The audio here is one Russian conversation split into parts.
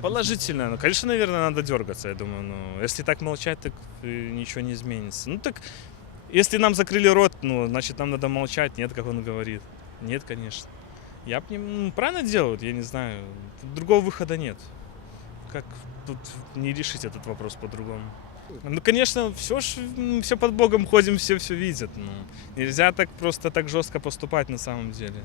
Положительно. Ну, конечно, наверное, надо дергаться, я думаю. Но если так молчать, так ничего не изменится. Ну так, если нам закрыли рот, ну, значит, нам надо молчать. Нет, как он говорит. Нет, конечно. Я правильно делают, я не знаю. Тут другого выхода нет. Как тут не решить этот вопрос по-другому? Ну, конечно, все под Богом ходим, все видят. Ну, нельзя так просто так жестко поступать на самом деле.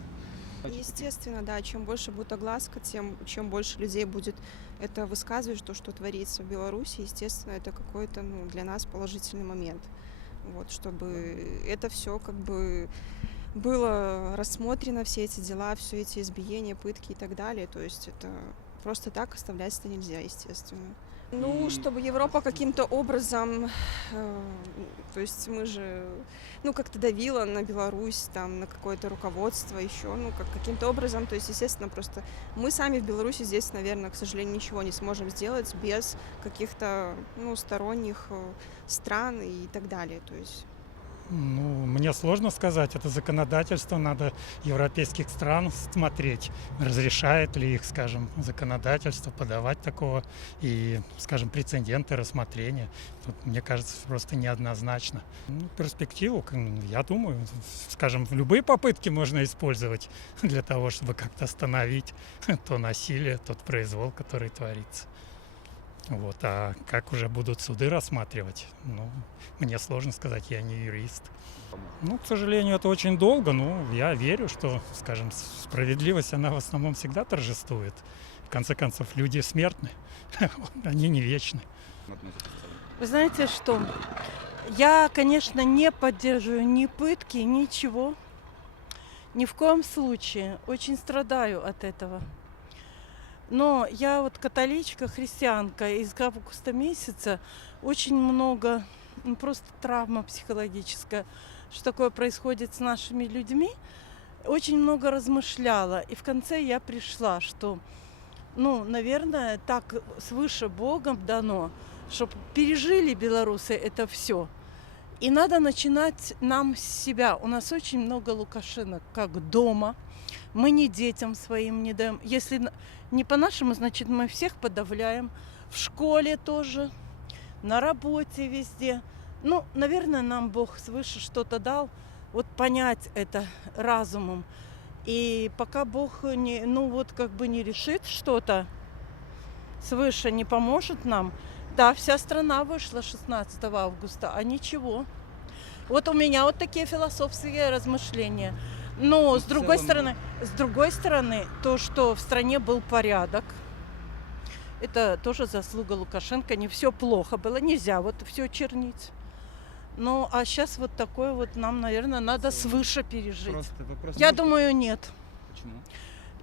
Естественно, да, чем больше будет огласка, тем чем больше людей будет это высказывать, что творится в Беларуси, естественно, это какой-то для нас положительный момент. Вот, чтобы это все как бы было рассмотрено, все эти дела, все эти избиения, пытки и так далее. То есть это просто так оставлять это нельзя, естественно. Ну, чтобы Европа каким-то образом, то есть мы же, как-то давила на Беларусь, там, на какое-то руководство еще, каким-то образом, то есть, естественно, просто мы сами в Беларуси здесь, наверное, к сожалению, ничего не сможем сделать без каких-то, сторонних стран и так далее, то есть. Ну, мне сложно сказать, это законодательство, надо европейских стран смотреть, разрешает ли их, скажем, законодательство подавать такого и, скажем, прецеденты рассмотрения. Тут, мне кажется, просто неоднозначно. Перспективу, я думаю, скажем, любые попытки можно использовать для того, чтобы как-то остановить то насилие, тот произвол, который творится. Вот, а как уже будут суды рассматривать, мне сложно сказать, я не юрист. К сожалению, это очень долго, но я верю, что, скажем, справедливость, она в основном всегда торжествует. В конце концов, люди смертны, они не вечны. Вы знаете что? Я, конечно, не поддерживаю ни пытки, ничего. Ни в коем случае. Очень страдаю от этого. Но я вот католичка, христианка, и с августа месяца очень много, просто травма психологическая, что такое происходит с нашими людьми, очень много размышляла. И в конце я пришла, что, наверное, так свыше Богом дано, чтобы пережили белорусы это все. И надо начинать нам с себя. У нас очень много Лукашенок, как дома. Мы ни детям своим не даем. Если не по-нашему, значит, мы всех подавляем. В школе тоже, на работе везде. Наверное, нам Бог свыше что-то дал. Вот понять это разумом. И пока Бог не решит что-то свыше, не поможет нам. Да, вся страна вышла 16 августа, а ничего. Вот у меня вот такие философские размышления. Но с другой стороны, то, что в стране был порядок, это тоже заслуга Лукашенко. Не все плохо было, нельзя вот все чернить. А сейчас вот такое вот нам, наверное, надо свыше пережить. Я думаю, нет. Почему?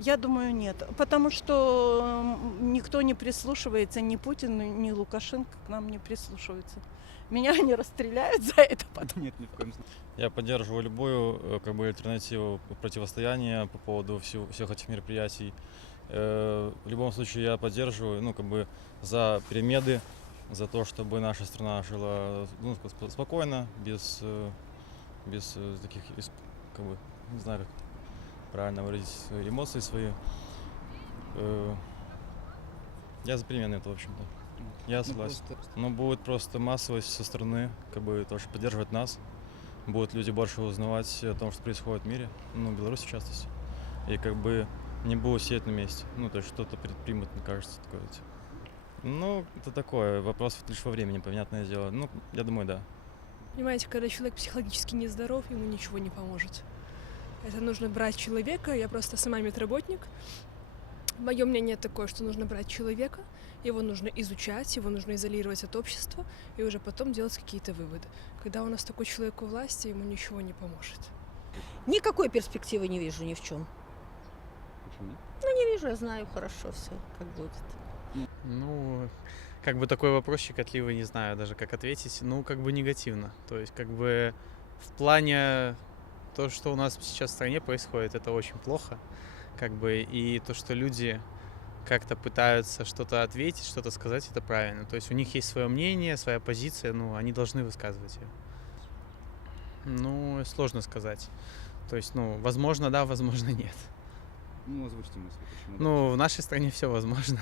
Я думаю, нет. Потому что никто не прислушивается, ни Путин, ни Лукашенко к нам не прислушиваются. Меня не расстреляют за это потом. Нет, ни в коем случае. Я поддерживаю любую альтернативу противостояния по поводу всех этих мероприятий. В любом случае я поддерживаю, за перемены, за то, чтобы наша страна жила спокойно, без таких, не знаю, как правильно выразить эмоции свои. Я за перемены это, в общем-то. Я согласен. Но будет просто массовость со стороны, тоже поддерживать нас. Будут люди больше узнавать о том, что происходит в мире, в Беларуси в частности. И не будут сидеть на месте. То есть что-то предпримут, мне кажется, такое. Это такое, вопрос лишь во времени, понятное дело. Я думаю, да. Понимаете, когда человек психологически нездоров, ему ничего не поможет. Это нужно брать человека. Я просто сама медработник. Мое мнение такое, что нужно брать человека, его нужно изучать, его нужно изолировать от общества и уже потом делать какие-то выводы. Когда у нас такой человек у власти, ему ничего не поможет. Никакой перспективы не вижу ни в чем. Почему? Не вижу, я знаю хорошо все, как будет. Такой вопрос щекотливый, не знаю даже, как ответить. Негативно. То есть, в плане то, что у нас сейчас в стране происходит, это очень плохо. И то, что люди как-то пытаются что-то ответить, что-то сказать, это правильно. То есть у них есть свое мнение, своя позиция, они должны высказывать ее. Сложно сказать. То есть, возможно, да, возможно, нет. Озвучьте мысли, почему? В нашей стране все возможно.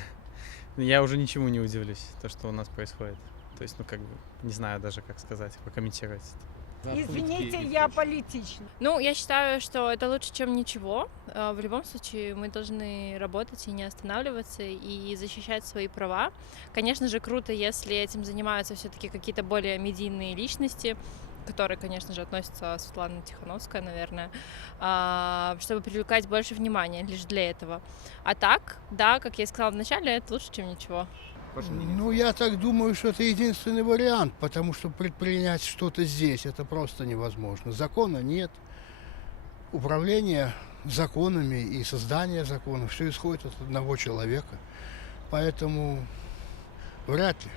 я уже ничему не удивлюсь, то, что у нас происходит. То есть, ну, как бы, не знаю даже, как сказать, прокомментировать это. Извините, я политична. Ну, я считаю, что это лучше, чем ничего. В любом случае, мы должны работать и не останавливаться, и защищать свои права. Конечно же, круто, если этим занимаются все-таки какие-то более медийные личности, которые, конечно же, относятся Светлана Тихановская, наверное, чтобы привлекать больше внимания лишь для этого. А так, да, как я и сказала вначале, это лучше, чем ничего. Ну, я так думаю, что это единственный вариант, потому что предпринять что-то здесь это просто невозможно. Закона нет, управление законами и создание законов, все исходит от одного человека. Поэтому вряд ли.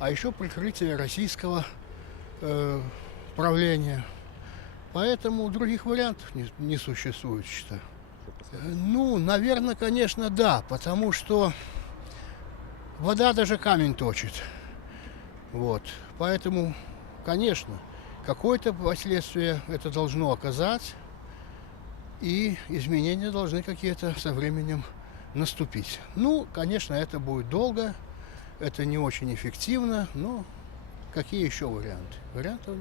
А еще прикрытие российского правления. Поэтому других вариантов не существует, считаю. Ну, наверное, конечно, да, потому что вода даже камень точит. Вот. Поэтому, конечно, какое-то последствие это должно оказать, и изменения должны какие-то со временем наступить. Ну, конечно, это будет долго, это не очень эффективно, но какие еще варианты? Вариантов